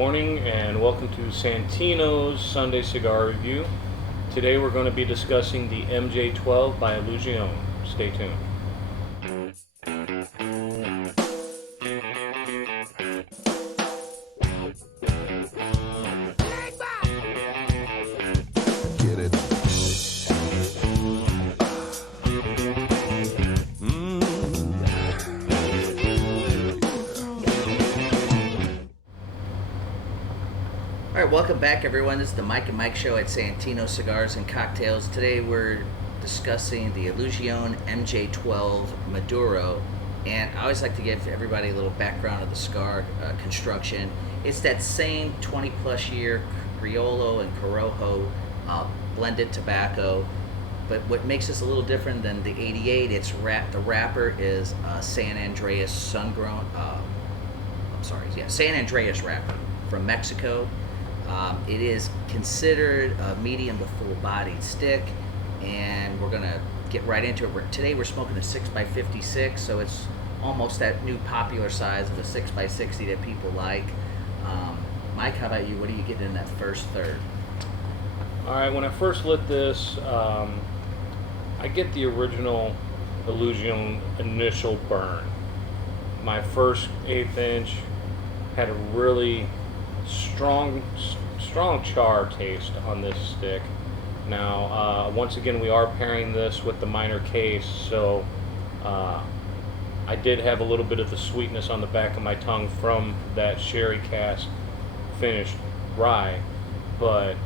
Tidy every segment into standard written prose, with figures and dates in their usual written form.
morning and welcome to Santino's Sunday Cigar Review. Today we're going to be discussing the MJ12 by Illusione. Stay tuned. Alright, welcome back everyone. This is the Mike and Mike Show at Santino Cigars and Cocktails. Today we're discussing the Illusione MJ12 Maduro, and I always like to give everybody a little background of the cigar construction. It's that same 20 plus year Criollo and Corojo blended tobacco, but what makes this a little different than the 88, the wrapper is San Andreas sun-grown, San Andreas wrapper from Mexico. It is considered a medium to full-bodied stick, and we're going to get right into it. Today we're smoking a 6x56, so it's almost that new popular size of a 6x60 that people like. Mike, how about you? What are you getting in that first third? Alright, when I first lit this, I get the original Illusione initial burn. My first 1/8 inch had a really strong char taste on this stick. Now, once again, we are pairing this with the Minor Case, so I did have a little bit of the sweetness on the back of my tongue from that sherry cask finished rye, but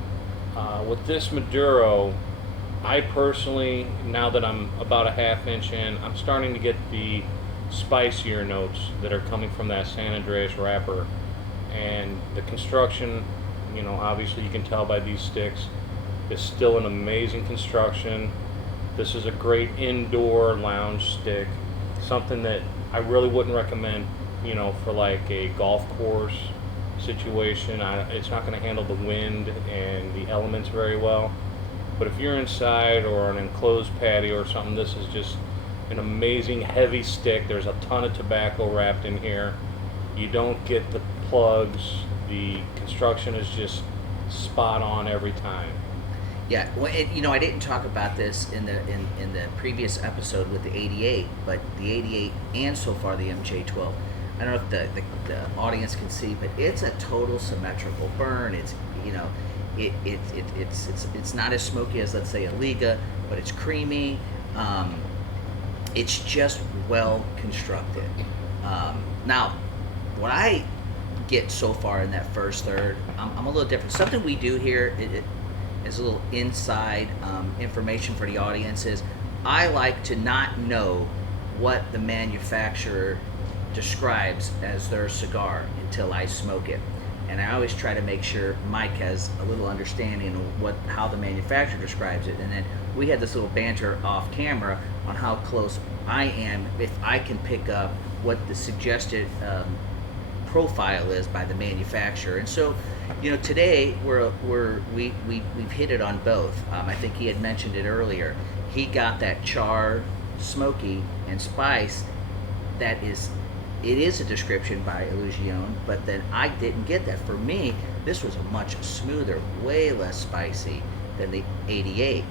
with this Maduro, I personally, now that I'm about a 1/2 inch in, I'm starting to get the spicier notes that are coming from that San Andreas wrapper. And the construction, obviously you can tell by these sticks, is still an amazing construction. This is a great indoor lounge stick, something that I really wouldn't recommend, for like a golf course situation. It's not going to handle the wind and the elements very well. But if you're inside or an enclosed patio or something, this is just an amazing heavy stick. There's a ton of tobacco wrapped in here. You don't get the plugs. The construction is just spot on every time. Yeah, well, I didn't talk about this in the previous episode with the 88, but the 88 and so far the MJ12. I don't know if the audience can see, but it's a total symmetrical burn. It's it's not as smoky as, let's say, a Liga, but it's creamy. It's just well constructed. Now, what I get so far in that first third, I'm a little different. Something we do here is a little inside information for the audience is I like to not know what the manufacturer describes as their cigar until I smoke it. And I always try to make sure Mike has a little understanding of how the manufacturer describes it. And then we had this little banter off camera on how close I am if I can pick up what the suggested profile is by the manufacturer. And so, today we've hit it on both. I think he had mentioned it earlier. He got that char, smoky, and spice. It is a description by Illusione, but then I didn't get that. For me, this was a much smoother, way less spicy than the 88.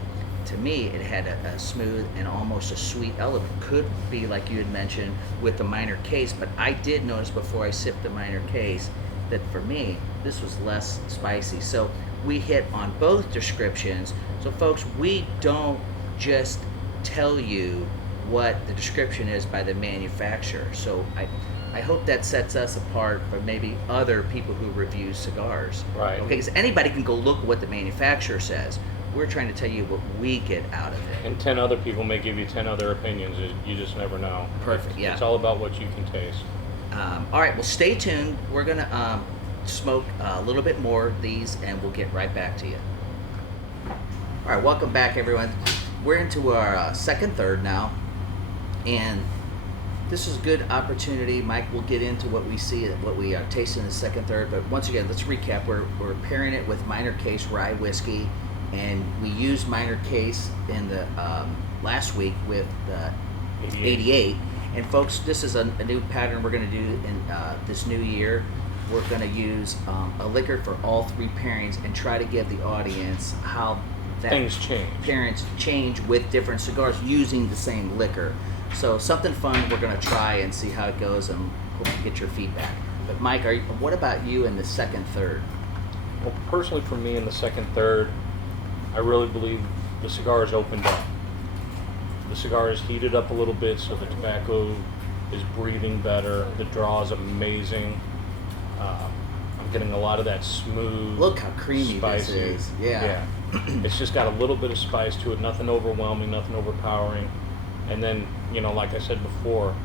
To me, it had a smooth and almost a sweet element. Could be, like you had mentioned, with the Minor Case, but I did notice before I sipped the Minor Case that for me, this was less spicy. So we hit on both descriptions. So folks, we don't just tell you what the description is by the manufacturer. So I hope that sets us apart from maybe other people who review cigars. Right. Okay, because anybody can go look at what the manufacturer says. We're trying to tell you what we get out of it. And 10 other people may give you 10 other opinions. You just never know. Perfect, yeah. It's all about what you can taste. All right, well, stay tuned. We're going to smoke a little bit more of these, and we'll get right back to you. All right, welcome back, everyone. We're into our second third now, and this is a good opportunity. Mike will get into what we see, what we are tasting in the second third, but once again, let's recap. We're pairing it with Minor Case Rye Whisky, and we used Minor Case in the last week with the 88. And folks, this is a new pattern we're going to do in this new year. we're going to use a liquor for all three pairings and try to give the audience how that Things change. Pairings change with different cigars using the same liquor. So something fun we're going to try and see how it goes, and hope to get your feedback. But Mike, what about you in the second, third? Well, personally for me in the second, third, I really believe the cigar is opened up. The cigar is heated up a little bit, so the tobacco is breathing better. The draw is amazing. I'm getting a lot of that smooth. Look how creamy spicy. this is. Yeah. It's just got a little bit of spice to it. Nothing overwhelming. Nothing overpowering. And then, like I said before,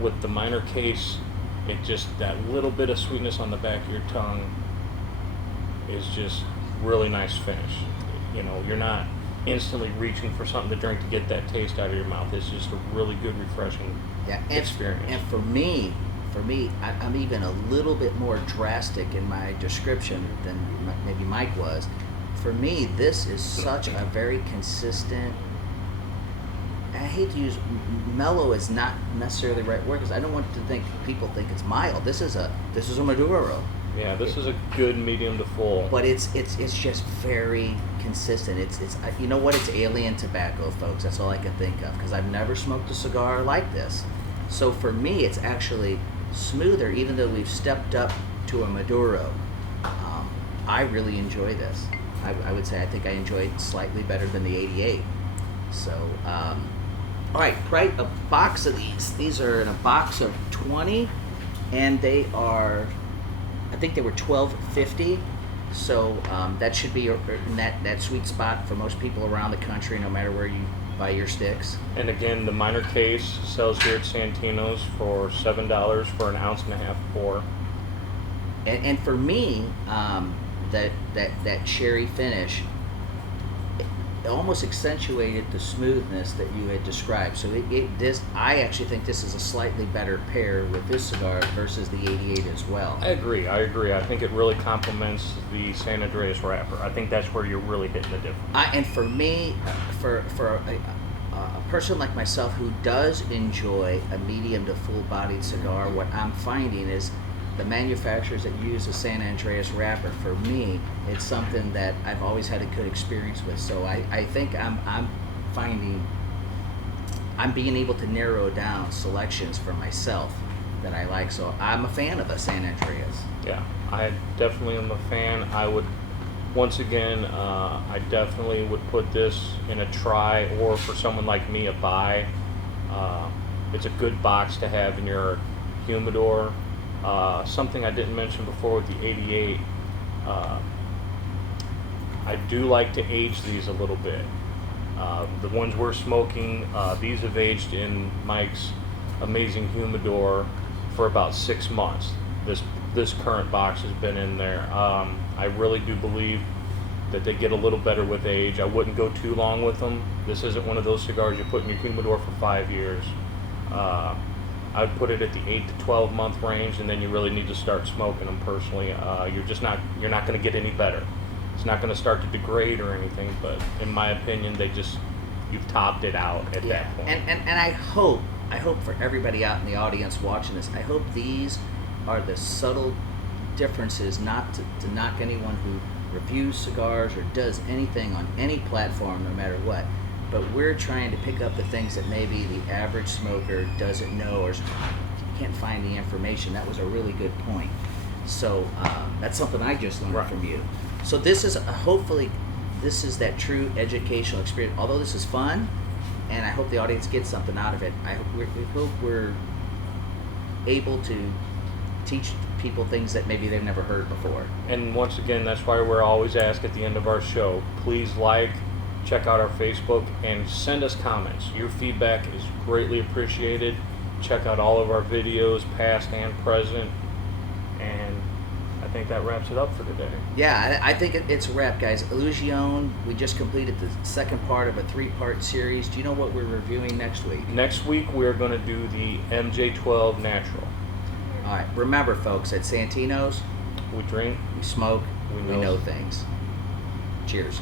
with the minor case, it just, that little bit of sweetness on the back of your tongue is just really nice finish. You're not instantly reaching for something to drink to get that taste out of your mouth. It's just a really good, refreshing experience. And for me, I'm even a little bit more drastic in my description than maybe Mike was. For me, this is such a very consistent. I hate to use mellow is not necessarily the right word, because I don't want to people think it's mild. This is a Maduro. Yeah, this is a good medium to full. But it's just very consistent. It's you know what? It's alien tobacco, folks. That's all I can think of, because I've never smoked a cigar like this. So for me, it's actually smoother, even though we've stepped up to a Maduro. I really enjoy this. I would say I think I enjoy it slightly better than the 88. So, all right, a box of these. These are in a box of 20, and they are, I think they were $12.50. So that should be in that sweet spot for most people around the country, no matter where you buy your sticks. And again, the minor case sells here at Santino's for $7 for an ounce and a half pour. And for me, that cherry finish, it almost accentuated the smoothness that you had described. So I actually think this is a slightly better pair with this cigar versus the 88 as well. I agree. I think it really complements the San Andreas wrapper. I think that's where you're really hitting the difference. And for me, for a person like myself who does enjoy a medium to full-bodied cigar, what I'm finding is the manufacturers that use the San Andreas wrapper, for me, it's something that I've always had a good experience with. So I think I'm being able to narrow down selections for myself that I like. So I'm a fan of the San Andreas. Yeah, I definitely am a fan. I would, once again, I definitely would put this in a try, or for someone like me, a buy. It's a good box to have in your humidor. Something I didn't mention before with the 88, I do like to age these a little bit. The ones we're smoking, these have aged in Mike's amazing humidor for about 6 months. This current box has been in there. I really do believe that they get a little better with age. I wouldn't go too long with them. This isn't one of those cigars you put in your humidor for 5 years. I'd put it at the 8 to 12 month range, and then you really need to start smoking them personally. You're not going to get any better. It's not going to start to degrade or anything, but in my opinion, you've topped it out at that point. And I hope for everybody out in the audience watching this, I hope these are the subtle differences, not to knock anyone who reviews cigars or does anything on any platform, no matter what. But we're trying to pick up the things that maybe the average smoker doesn't know or can't find the information. That was a really good point. So that's something I just learned from you. So this is hopefully this is that true educational experience. Although this is fun, and I hope the audience gets something out of it. We hope we're able to teach people things that maybe they've never heard before. And once again, that's why we're always asked at the end of our show, please check out our Facebook, and send us comments. Your feedback is greatly appreciated. Check out all of our videos, past and present. And I think that wraps it up for today. Yeah, I think it's a wrap, guys. Illusione, we just completed the second part of a 3-part series. Do you know what we're reviewing next week? Next week, we're going to do the MJ12 Natural. All right. Remember, folks, at Santino's, we drink, we smoke, we know things. Cheers.